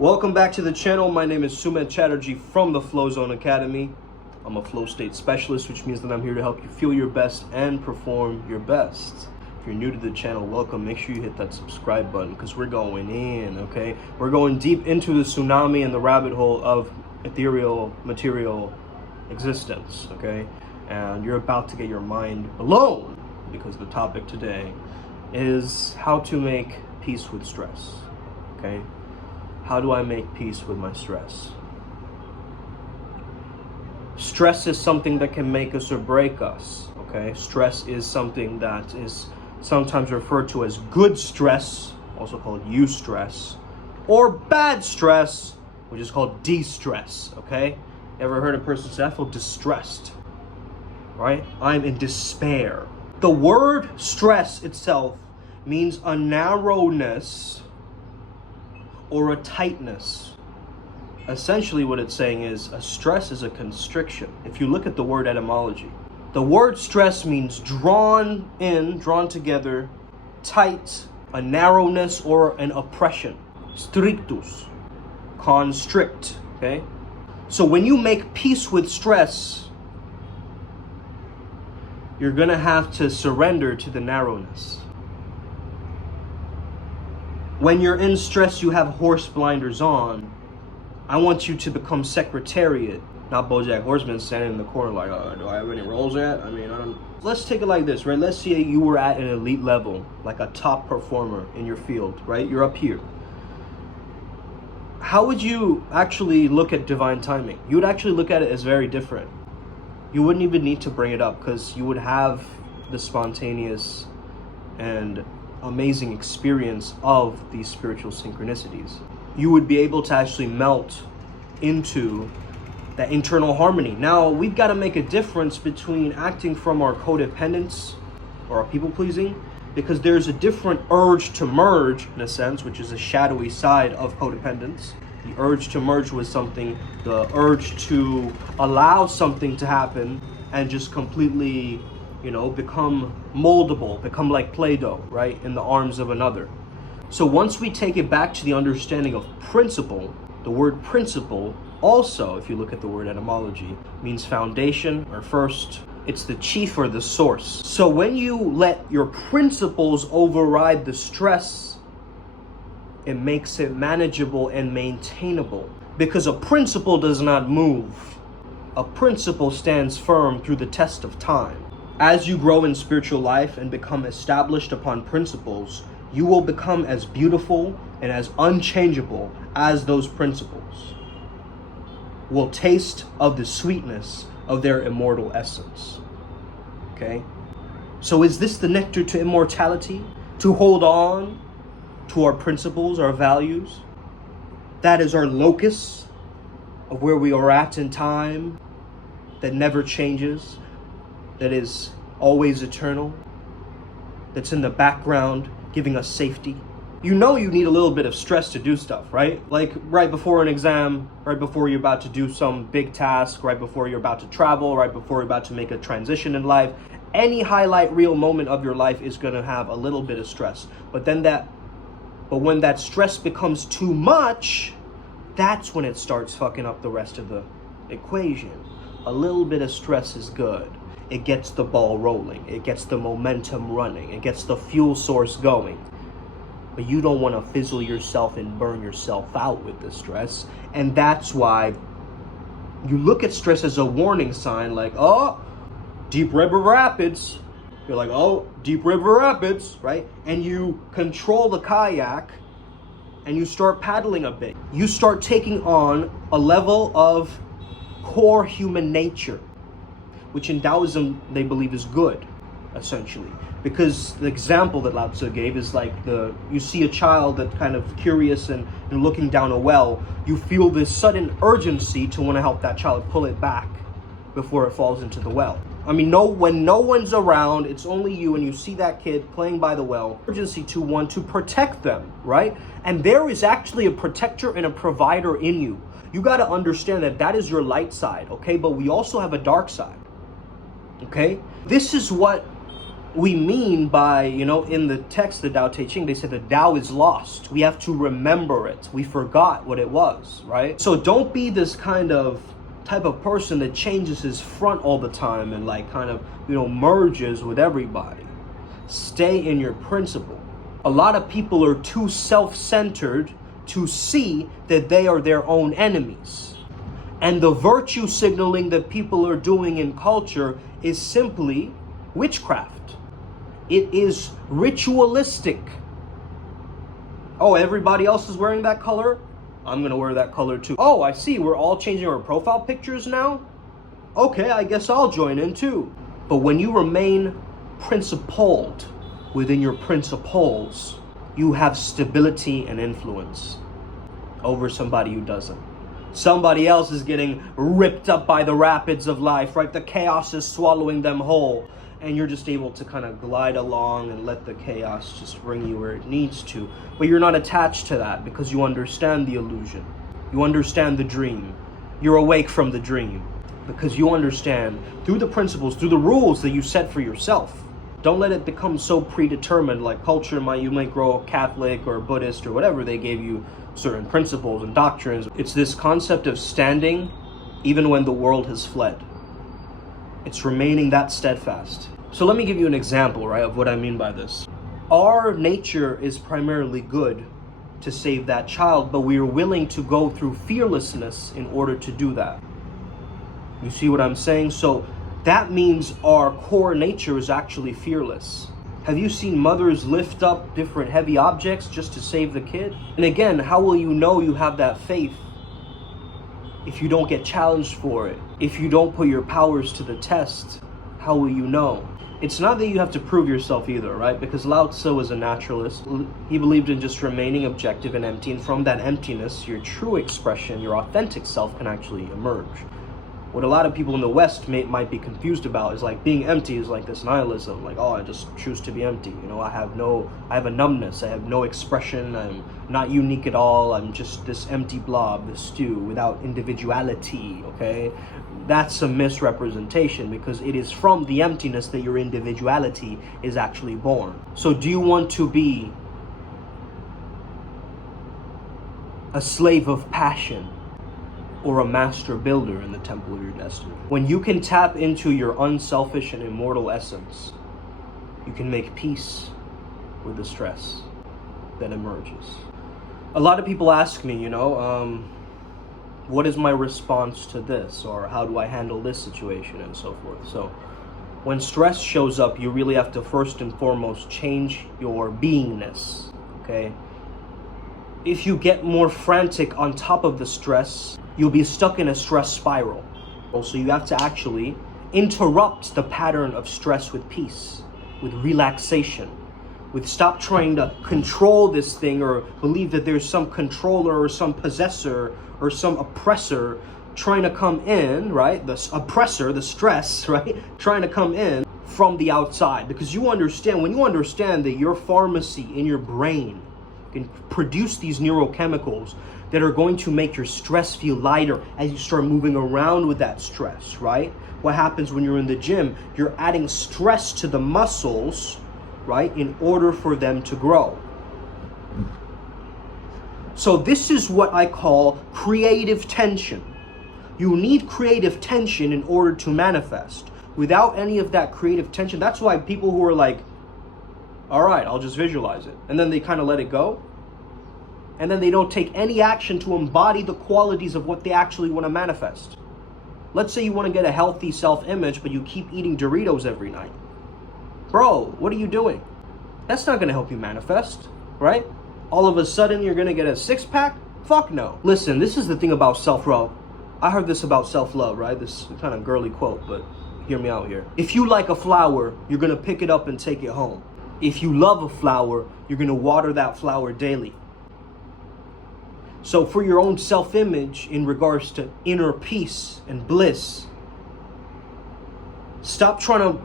Welcome back to the channel. My name is Sumit Chatterjee from the Flow Zone Academy. I'm a flow state specialist, which means that I'm here to help you feel your best and perform your best. If you're new to the channel, welcome. Make sure you hit that subscribe button because we're going in, okay? We're going deep into the tsunami and the rabbit hole of ethereal material existence, okay? And you're about to get your mind blown because the topic today is how to make peace with stress, okay? How do I make peace with my stress? Stress is something that can make us or break us, okay? Stress is something that is sometimes referred to as good stress, also called eustress, or bad stress, which is called de-stress, okay? Ever heard a person say, I feel distressed, right? I'm in despair. The word stress itself means a narrowness or a tightness. Essentially what it's saying is a stress is a constriction. If you look at the word etymology, the word stress means drawn in, drawn together, tight, a narrowness or an oppression. Strictus, constrict, okay? So when you make peace with stress, you're gonna have to surrender to the narrowness. When you're in stress, you have horse blinders on. I want you to become Secretariat, not BoJack Horseman standing in the corner like, do I have any roles yet? I mean, I don't. Let's take it like this, right? Let's say you were at an elite level, like a top performer in your field, right? You're up here. How would you actually look at divine timing? You would actually look at it as very different. You wouldn't even need to bring it up because you would have the spontaneous and amazing experience of these spiritual synchronicities. You would be able to actually melt into that internal harmony. Now, we've got to make a difference between acting from our codependence or our people-pleasing, because there's a different urge to merge, in a sense, which is a shadowy side of codependence. The urge to merge with something, the urge to allow something to happen and just completely, become moldable, become like Play-Doh, right, in the arms of another. So once we take it back to the understanding of principle, the word principle also, if you look at the word etymology, means foundation or first. It's the chief or the source. So when you let your principles override the stress, it makes it manageable and maintainable. Because a principle does not move. A principle stands firm through the test of time. As you grow in spiritual life and become established upon principles, you will become as beautiful and as unchangeable as those principles. Will taste of the sweetness of their immortal essence. Okay? So is this the nectar to immortality? To hold on to our principles, our values? That is our locus of where we are at in time, that never changes, that is always eternal, that's in the background giving us safety. You need a little bit of stress to do stuff, right? Like right before an exam, right before you're about to do some big task, right before you're about to travel, right before you're about to make a transition in life. Any highlight reel moment of your life is gonna have a little bit of stress. But when that stress becomes too much, that's when it starts fucking up the rest of the equation. A little bit of stress is good. It gets the ball rolling. It gets the momentum running. It gets the fuel source going. But you don't want to fizzle yourself and burn yourself out with the stress. And that's why you look at stress as a warning sign, like, oh, deep river rapids. You're like, oh, deep river rapids, right? And you control the kayak and you start paddling a bit. You start taking on a level of core human nature, which in Taoism they believe is good, essentially. Because the example that Lao Tzu gave is like you see a child that's kind of curious and looking down a well, you feel this sudden urgency to want to help that child pull it back before it falls into the well. I mean, when no one's around, it's only you, and you see that kid playing by the well, urgency to want to protect them, right? And there is actually a protector and a provider in you. You got to understand that is your light side, okay? But we also have a dark side, okay? This is what we mean by, in the text, the Tao Te Ching, they say the Tao is lost. We have to remember it. We forgot what it was, right? So don't be this kind of type of person that changes his front all the time and like kind of, merges with everybody. Stay in your principle. A lot of people are too self-centered to see that they are their own enemies. And the virtue signaling that people are doing in culture is simply witchcraft. It is ritualistic. Oh, everybody else is wearing that color? I'm gonna wear that color too. Oh, I see, we're all changing our profile pictures now? Okay, I guess I'll join in too. But when you remain principled within your principles, you have stability and influence over somebody who doesn't. Somebody else is getting ripped up by the rapids of life, right? The chaos is swallowing them whole. And you're just able to kind of glide along and let the chaos just bring you where it needs to. But you're not attached to that because you understand the illusion. You understand the dream. You're awake from the dream because you understand through the principles, through the rules that you set for yourself. Don't let it become so predetermined, like culture you might grow Catholic or Buddhist or whatever. They gave you certain principles and doctrines. It's this concept of standing even when the world has fled. It's remaining that steadfast. So let me give you an example, right, of what I mean by this. Our nature is primarily good to save that child, but we are willing to go through fearlessness in order to do that. You see what I'm saying? So that means our core nature is actually fearless. Have you seen mothers lift up different heavy objects just to save the kid? And again, how will you know you have that faith if you don't get challenged for it? If you don't put your powers to the test, how will you know? It's not that you have to prove yourself either, right? Because Lao Tzu was a naturalist. He believed in just remaining objective and empty, and from that emptiness, your true expression, your authentic self can actually emerge. What a lot of people in the West might be confused about is like being empty is like this nihilism, like, oh, I just choose to be empty. I have a numbness, I have no expression, I'm not unique at all, I'm just this empty blob, this stew without individuality, okay? That's a misrepresentation because it is from the emptiness that your individuality is actually born. So do you want to be a slave of passion or a master builder in the temple of your destiny? When you can tap into your unselfish and immortal essence, you can make peace with the stress that emerges. A lot of people ask me, what is my response to this? Or how do I handle this situation and so forth? So when stress shows up, you really have to first and foremost change your beingness, okay? If you get more frantic on top of the stress, you'll be stuck in a stress spiral. Also, you have to actually interrupt the pattern of stress with peace, with relaxation, with stop trying to control this thing or believe that there's some controller or some possessor or some oppressor trying to come in, right? The oppressor, the stress, right? Trying to come in from the outside. Because when you understand that your pharmacy in your brain can produce these neurochemicals that are going to make your stress feel lighter as you start moving around with that stress, right? What happens when you're in the gym? You're adding stress to the muscles, right, in order for them to grow. So this is what I call creative tension. You need creative tension in order to manifest. Without any of that creative tension, that's why people who are like, all right, I'll just visualize it, and then they kind of let it go, and then they don't take any action to embody the qualities of what they actually want to manifest. Let's say you want to get a healthy self-image, but you keep eating Doritos every night. Bro, what are you doing? That's not going to help you manifest, right? All of a sudden, you're going to get a six-pack? Fuck no. Listen, this is the thing about self-love. I heard this about self-love, right? This kind of girly quote, but hear me out here. If you like a flower, you're going to pick it up and take it home. If you love a flower, you're going to water that flower daily. So for your own self-image in regards to inner peace and bliss, stop trying to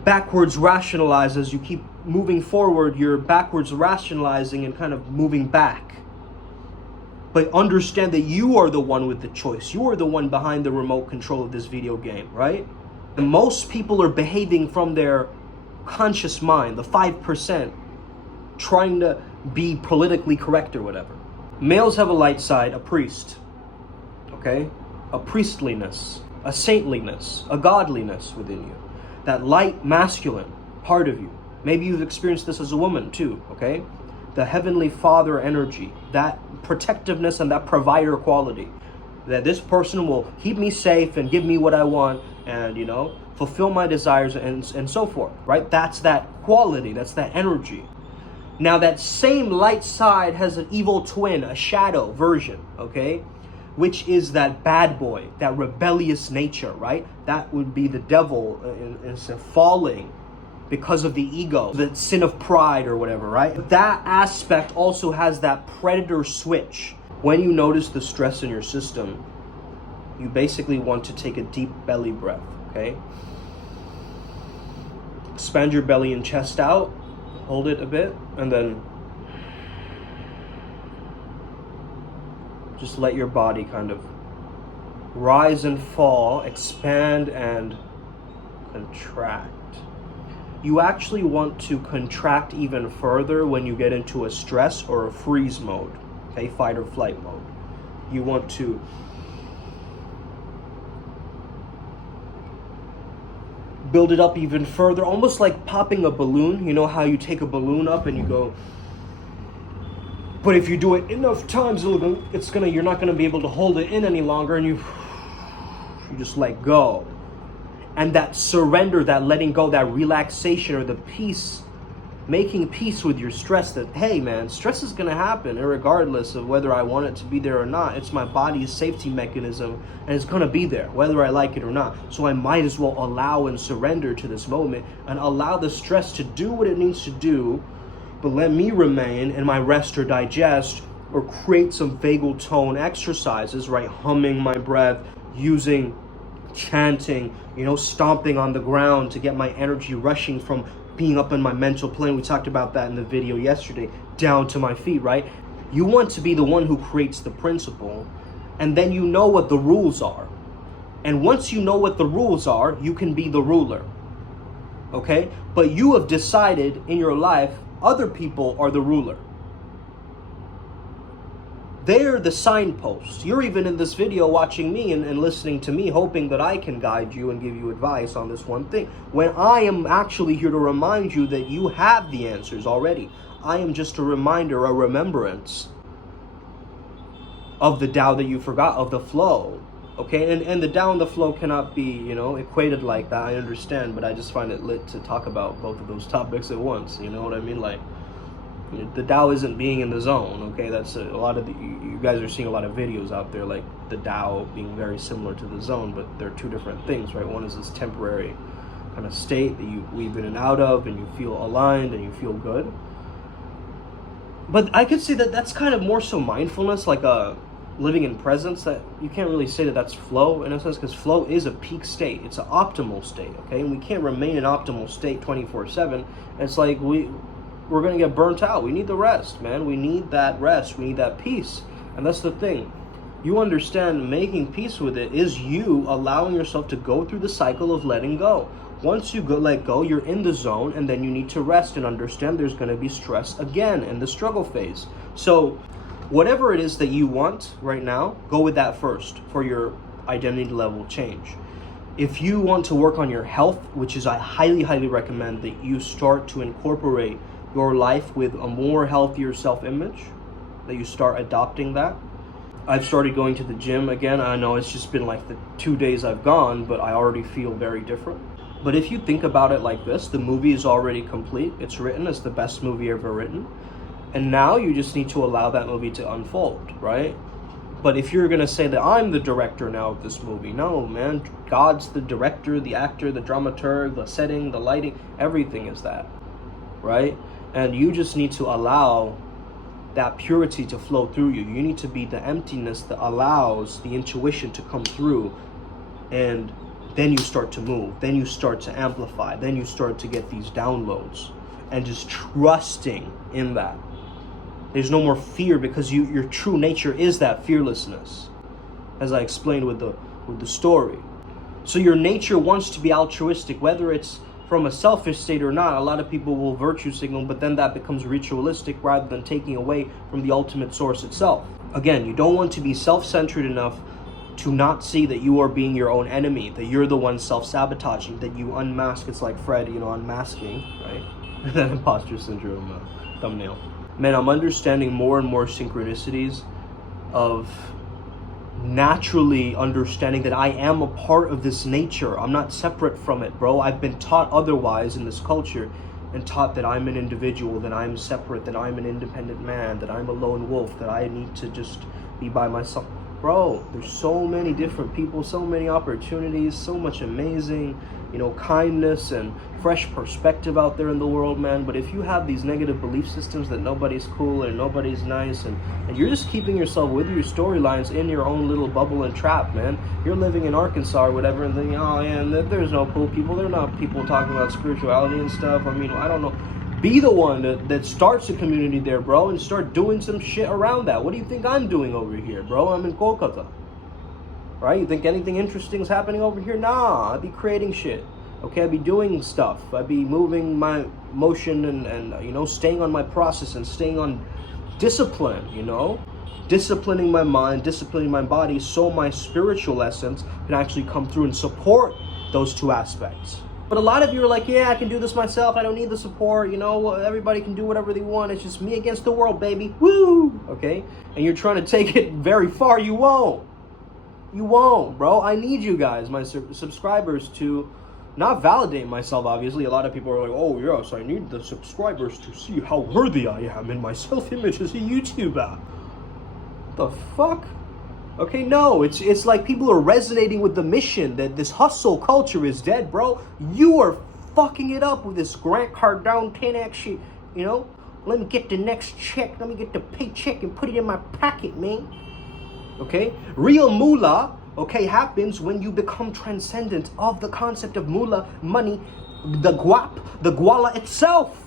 backwards rationalize. As you keep moving forward, you're backwards rationalizing and kind of moving back. But understand that you are the one with the choice. You are the one behind the remote control of this video game, right? And most people are behaving from their conscious mind, the 5% trying to be politically correct or whatever. Males have a light side, a priest, okay? A priestliness, a saintliness, a godliness within you. That light masculine part of you. Maybe you've experienced this as a woman too, okay? The heavenly father energy, that protectiveness and that provider quality. That this person will keep me safe and give me what I want and, you know, fulfill my desires and so forth, right? That's that quality, that's that energy. Now that same light side has an evil twin, a shadow version, okay? Which is that bad boy, that rebellious nature, right? That would be the devil in falling because of the ego, the sin of pride or whatever, right? That aspect also has that predator switch. When you notice the stress in your system, you basically want to take a deep belly breath, okay? Expand your belly and chest out, hold it a bit, and then just let your body kind of rise and fall, expand and contract. You actually want to contract even further when you get into a stress or a freeze mode, okay, fight or flight mode. You want to build it up even further, almost like popping a balloon. You know how you take a balloon up and you go, but if you do it enough times, you're not gonna be able to hold it in any longer, and you just let go. And that surrender, that letting go, that relaxation or the peace, making peace with your stress that, hey man, stress is gonna happen regardless of whether I want it to be there or not. It's my body's safety mechanism and it's gonna be there whether I like it or not. So I might as well allow and surrender to this moment and allow the stress to do what it needs to do, but let me remain in my rest or digest or create some vagal tone exercises, right? Humming my breath, using chanting, you know, stomping on the ground to get my energy rushing from being up in my mental plane. We talked about that in the video yesterday, down to my feet, right? You want to be the one who creates the principle, and then you know what the rules are. And once you know what the rules are, you can be the ruler, okay? But you have decided in your life, other people are the ruler. They're the signpost. You're even in this video watching me and listening to me, hoping that I can guide you and give you advice on this one thing, when I am actually here to remind you that you have the answers already. I am just a reminder, a remembrance of the Tao that you forgot, of the flow, okay? And the Tao and the flow cannot be, you know, equated like that, I understand, but I just find it lit to talk about both of those topics at once, you know what I mean? Like, the Tao isn't being in the zone, okay? That's a lot of you guys are seeing a lot of videos out there like the Tao being very similar to the zone, but they're two different things, right? One is this temporary kind of state that you weave in and out of and you feel aligned and you feel good. But I could say that that's kind of more so mindfulness, like a living in presence. That you can't really say that that's flow in a sense, because flow is a peak state. It's an optimal state, okay? And we can't remain in optimal state 24/7. It's like we're going to get burnt out. We need the rest, man. We need that rest. We need that peace. And that's the thing. You understand, making peace with it is you allowing yourself to go through the cycle of letting go. Once you let go, you're in the zone, and then you need to rest and understand there's going to be stress again in the struggle phase. So whatever it is that you want right now, go with that first for your identity level change. If you want to work on your health, which is I highly, highly recommend that you start to incorporate your life with a more healthier self-image, that you start adopting that. I've started going to the gym again. I know it's just been like the 2 days I've gone, but I already feel very different. But if you think about it like this, the movie is already complete. It's written as the best movie ever written. And now you just need to allow that movie to unfold, right? But if you're gonna say that I'm the director now of this movie, no, man. God's the director, the actor, the dramaturg, the setting, the lighting, everything is that, right? And you just need to allow that purity to flow through you. You need to be the emptiness that allows the intuition to come through, and then you start to move, then you start to amplify, then you start to get these downloads, and just trusting in that. There's no more fear, because your true nature is that fearlessness, as I explained with the story. So your nature wants to be altruistic, whether it's from a selfish state or not, a lot of people will virtue signal, but then that becomes ritualistic rather than taking away from the ultimate source itself. Again, you don't want to be self-centered enough to not see that you are being your own enemy, that you're the one self-sabotaging, that you unmask. It's like Fred, unmasking, right? That imposter syndrome thumbnail. Man, I'm understanding more and more synchronicities of naturally understanding that I am a part of this nature. I'm not separate from it, bro. I've been taught otherwise in this culture, and taught that I'm an individual, that I'm separate, that I'm an independent man, that I'm a lone wolf, that I need to just be by myself. Bro, there's so many different people, so many opportunities, so much amazing, kindness and fresh perspective out there in the world, man. But if you have these negative belief systems that nobody's cool and nobody's nice, and you're just keeping yourself with your storylines in your own little bubble and trap, man. You're living in Arkansas or whatever and thinking, oh yeah, there's no cool people. There are not people talking about spirituality and stuff. I mean, I don't know. Be the one that starts a community there, bro, and start doing some shit around that. What do you think I'm doing over here, bro? I'm in Kolkata. Right? You think anything interesting is happening over here? Nah, I'd be creating shit. Okay, I'd be doing stuff. I'd be moving my motion and staying on my process and staying on discipline, disciplining my mind, disciplining my body, so my spiritual essence can actually come through and support those two aspects. But a lot of you are like, yeah, I can do this myself. I don't need the support. Everybody can do whatever they want. It's just me against the world, baby. Woo! Okay? And you're trying to take it very far. You won't. You won't, bro. I need you guys, my subscribers, to not validate myself, obviously. A lot of people are like, oh, yes, I need the subscribers to see how worthy I am in my self-image as a YouTuber. The fuck? Okay, no, it's like people are resonating with the mission that this hustle culture is dead, bro. You are fucking it up with this Grant Cardone 10x shit, Let me get the next check. Let me get the paycheck and put it in my pocket, man. Okay? Real moolah, happens when you become transcendent of the concept of moolah, money, the guap, the guala itself.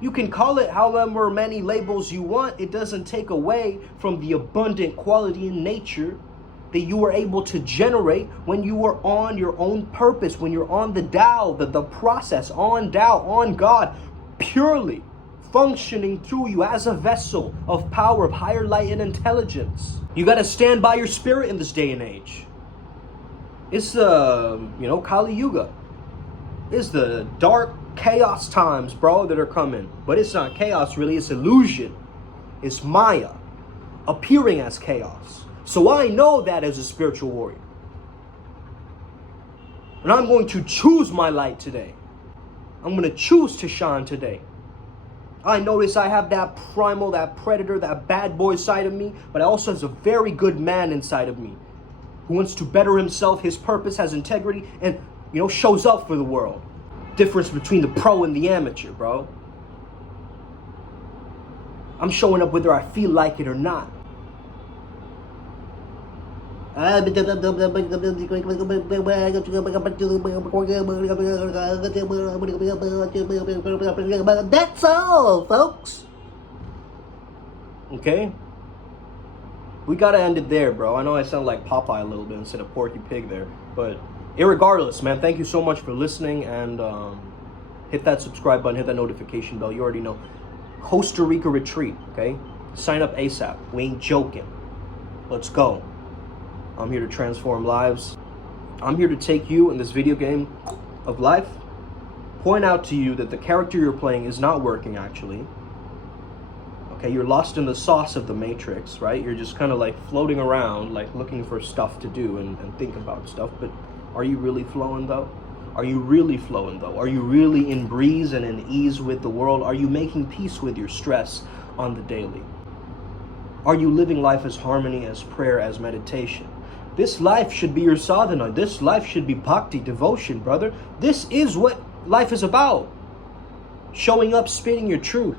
You can call it however many labels you want. It doesn't take away from the abundant quality in nature that you were able to generate when you were on your own purpose, when you're on the Tao, the process, on Tao, on God, purely functioning through you as a vessel of power, of higher light and intelligence. You got to stand by your spirit in this day and age. It's Kali Yuga. It's the dark chaos times, bro, that are coming. But it's not chaos, really. It's illusion. It's Maya appearing as chaos. So I know that as a spiritual warrior. And I'm going to choose my light today. I'm going to choose to shine today. I notice I have that primal, that predator, that bad boy side of me, but I also have a very good man inside of me who wants to better himself, his purpose, has integrity, and, shows up for the world. Difference between the pro and the amateur, bro. I'm showing up whether I feel like it or not. That's all, folks. Okay? We gotta end it there, bro. I know I sound like Popeye a little bit instead of Porky Pig there, but irregardless, man, thank you so much for listening, and hit that subscribe button, hit that notification bell. You already know. Costa Rica Retreat, okay? Sign up ASAP. We ain't joking. Let's go. I'm here to transform lives. I'm here to take you in this video game of life, point out to you that the character you're playing is not working, actually. Okay, you're lost in the sauce of the Matrix, right? You're just kind of like floating around, like looking for stuff to do and think about stuff. But are you really flowing, though? Are you really flowing, though? Are you really in breeze and in ease with the world? Are you making peace with your stress on the daily? Are you living life as harmony, as prayer, as meditation? This life should be your sadhana. This life should be bhakti, devotion, brother. This is what life is about. Showing up, spitting your truth.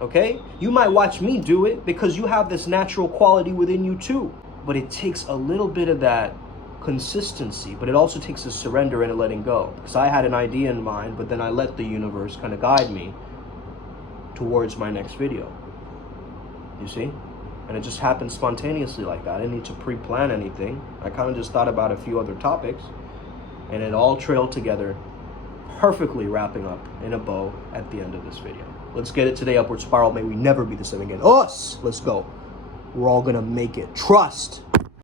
Okay? You might watch me do it because you have this natural quality within you too. But it takes a little bit of that consistency, but it also takes a surrender and a letting go. Because I had an idea in mind, but then I let the universe kind of guide me towards my next video. You see? And it just happened spontaneously like that. I didn't need to pre-plan anything. I kind of just thought about a few other topics, and it all trailed together perfectly wrapping up in a bow at the end of this video. Let's get it today, upward spiral. May we never be the same again. Us! Let's go. We're all gonna make it. Trust!